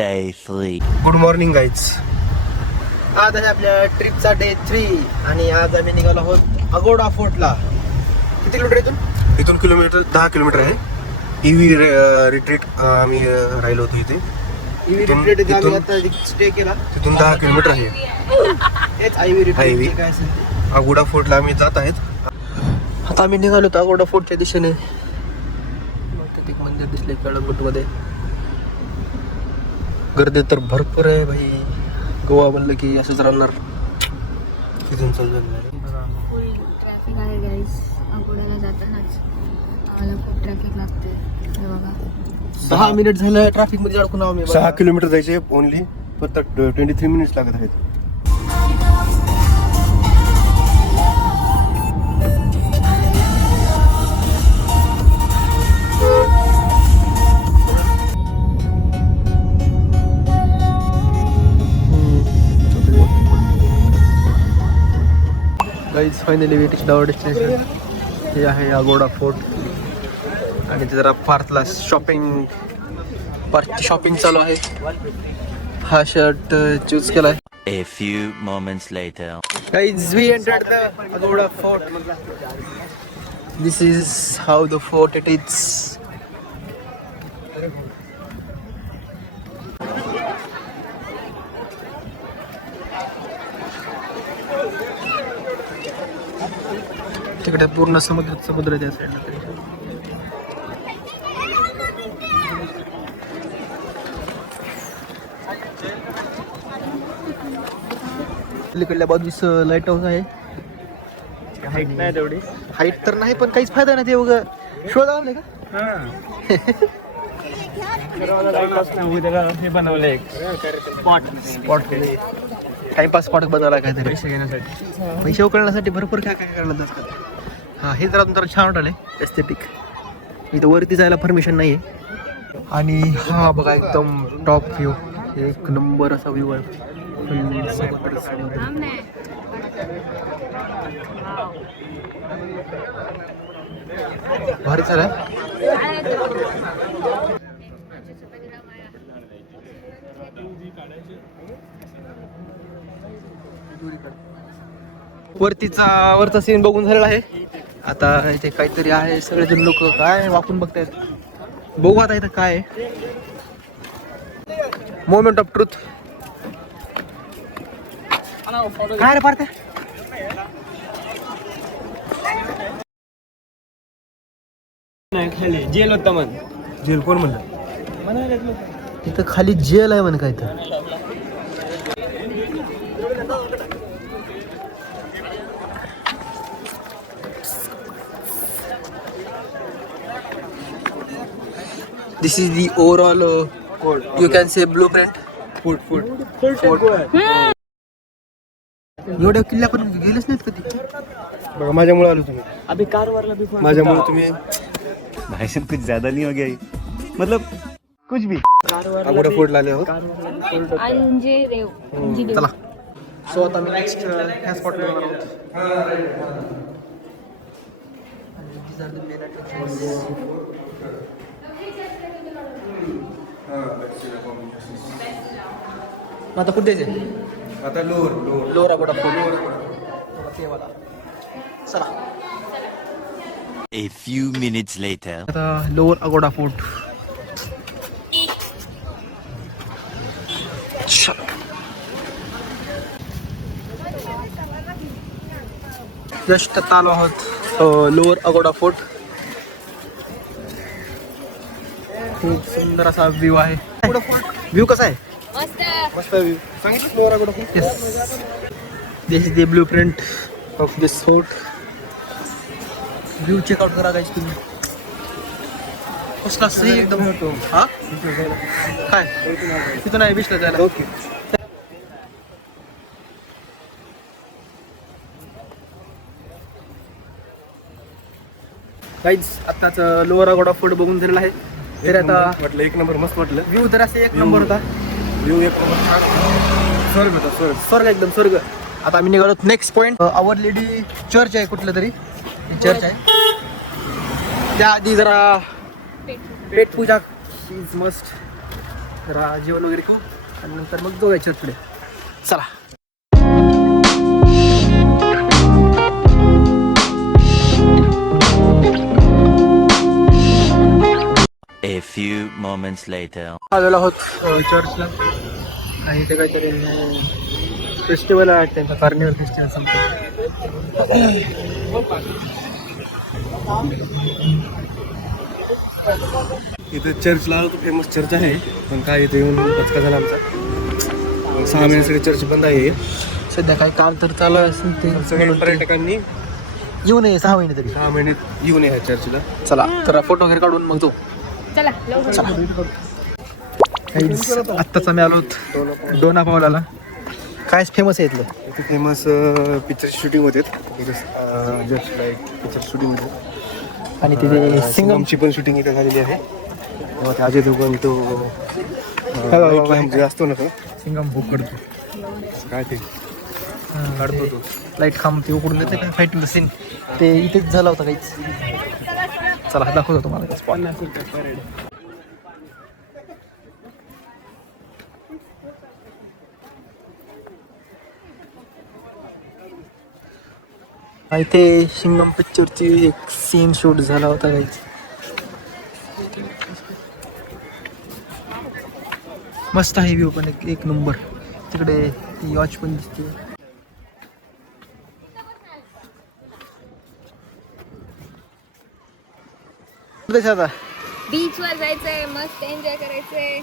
Day 3. Good morning guys. आज आहे आपल्या ट्रिपचा डे 3 आणि आज आम्ही निघालो आहोत अगोडा फोर्टला. किती किलोमीटर इथून? इथून किलोमीटर 10 किलोमीटर आहे. ईव्ही रिट्रीट आम्ही राहिलो होतो इथे. ईव्ही रिट्रीट आम्ही आता स्टे केला. तिथून 10 किलोमीटर आहे. हेच ईव्ही रिट्रीट काय असेल ते. अगोडा फोर्टला आम्ही जात आहेत. आता आम्ही निघालो होतो अगोडा फोर्टच्या दिशेने. एक मंदिर दिसले मध्ये. गर्दी तर भरपूर आहे भाई. गोवा बनलं की असंच राहणार. तिथून समजून फुल ट्रॅफिक आहे गाईस. अकोल्याला जातानाच आम्हाला खूप ट्रॅफिक लागते. हे बघा 6 मिनिट झालं ट्रॅफिक मध्ये अडकून आहोत. 6 किलोमीटर जायचे ओनली. फक्त 23 मिनिट्स लागत आहेत. Guys finally we reached our destination. हे आहे अगोडा फोर्ट आणि ते जरा पार्थला शॉपिंग चालू आहे. हा शर्ट चूज केलाय. A few moments later. Guys we entered the Aguada fort. This is how the fort it is. तिकडे पूर्ण समुद्र त्या साईडला. पलीकडल्या बाजूस लाईट हाऊस आहे. हाईट नाही तेवढी. हाईट तर नाही पण काहीच फायदा नाही. ते उगा शोध आणले का? हे बनवलंय स्पॉट टाइमपास स्पॉट बनवला काहीतरी. पैसे घेण्यासाठी, पैसे उकळण्यासाठी भरपूर काय काय करण्यात असतात. हा हे जरा छान वाटले एस्थेटिक. इथं वरती जायला परमिशन नाही आहे. आणि हा बघा एकदम टॉप व्ह्यू. एक नंबर असा व्ह्यू आहे. भारी झाला. वरचा सीन बघून झालेला आहे. आता इथे काहीतरी आहे. सगळेजण लोक काय वाकून बघतायत. बघू आता इथं काय आहे. Moment of truth. काय रे पार्थ? जेल होता मन. जेल कोण म्हणलं? तिथं खाली जेल आहे म्हणे काय तर. This is the overall you can say blueprint. Food. एवढ्या किल्ल्या पण गेलेच नाहीत कधी. बघा माझ्यामुळे आलो तुम्ही. अभी कार वाला भी फोन. माझ्यामुळे तुम्ही. भाई साहब कुछ ज्यादा नहीं हो गया ये? मतलब कुछ भी. अगोडा फोर्टला आले आहोत. चला. सो आता मी नेक्स्ट ह्या स्पॉटला जाणार आहोत. आता कुठे जायचे? आता लोअर अगोडा फोर्ट. चला. A few minutes later. आता लोअर अगोडा फोर्ट. जस्ट आता आलो आहोत लोअर अगोडा फोर्ट. खूप सुंदर असा व्ह्यू आहे. व्ह्यू कसा आहे? मस्त व्ह्यू. सांगितलं lower Aguada fort. Yes. This is the blueprint of this fort. View check out करा गाईस तुम्ही. कसला सी एकदम होतो. हा काय तिथं नाही बीचला जायला. ओके. गाईज आत्ताच लोअर अगोडा फोर्ट बघून झालेला आहे. तर आता वाटलं एक नंबर मस्त वाटलं. व्ह्यू तर असं एक नंबर होता. व्ह्यू एक नंबर. स्वर्ग होता. स्वर्ग एकदम स्वर्ग. आता आम्ही निघालो नेक्स्ट पॉईंट. आवर लेडी चर्च आहे कुठलं तरी. चर्च आहे. त्याआधी जरा पेट पूजा इज मस्ट. जरा जेवण वगैरे खाऊ आणि नंतर मग जाऊया पुढे. चला. A few moments later. आलेलो आहोत चर्चला आणि ते काहीतरी फेस्टिवल आहे त्यांचा कार्निवल फेस्टिवल संपतो. इथे चर्चला आलो, फेमस चर्च आहे, पण काय इथे येऊन पचका झाला आमचा. 6 महिन्यासाठी चर्च बंद आहे. सध्या काही काम तर चालू असेल ते सगळ्या पर्यटकांनी येऊ नये 6 महिने तरी. 6 महिने येऊ नये ह्या चर्चला. चला तर फोटो वगैरे काढून मग जाऊ. चला लवकर. आत्ताच आम्ही आलो डोना पावलाला. काय फेमस आहे इथलं? इथे फेमस पिक्चरची शूटिंग होते. जस्ट लाईक पिक्चर शूटिंग होते. आणि तिथे सिंगम सिंगमची पण शूटिंग इथे झालेली आहे. तेव्हा ते अजय देवगण तो जे असतो ना तो सिंगम भूक करतो. काय ते काढतो तो. लाईट खांब ते उकडून देते का फायटिंग सीन ते इथेच झाला होता काहीच. चला दाखवतो तुम्हाला स्पॉट. इथे शिंगम पिक्चरची एक सीन शूट झाला होता काहीच. मस्त आहे व्ह्यू पण एक नंबर. तिकडे ती वॉच पण दिसते. आता बीच वर जायचंय, मस्त एन्जॉय करायचंय.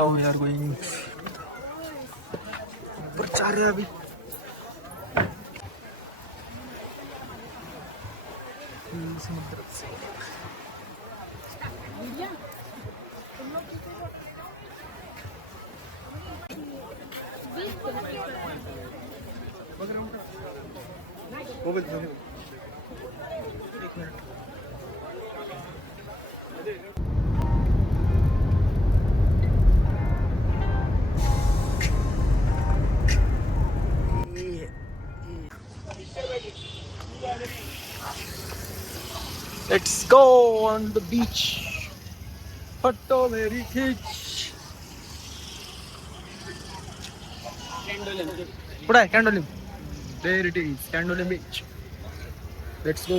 Oh, we are going. ऊपर जा रहे हैं अभी. समुद्र से. Let's go on the beach. Photo very rich. What is Candolim? There it is, Candolim beach. Let's go.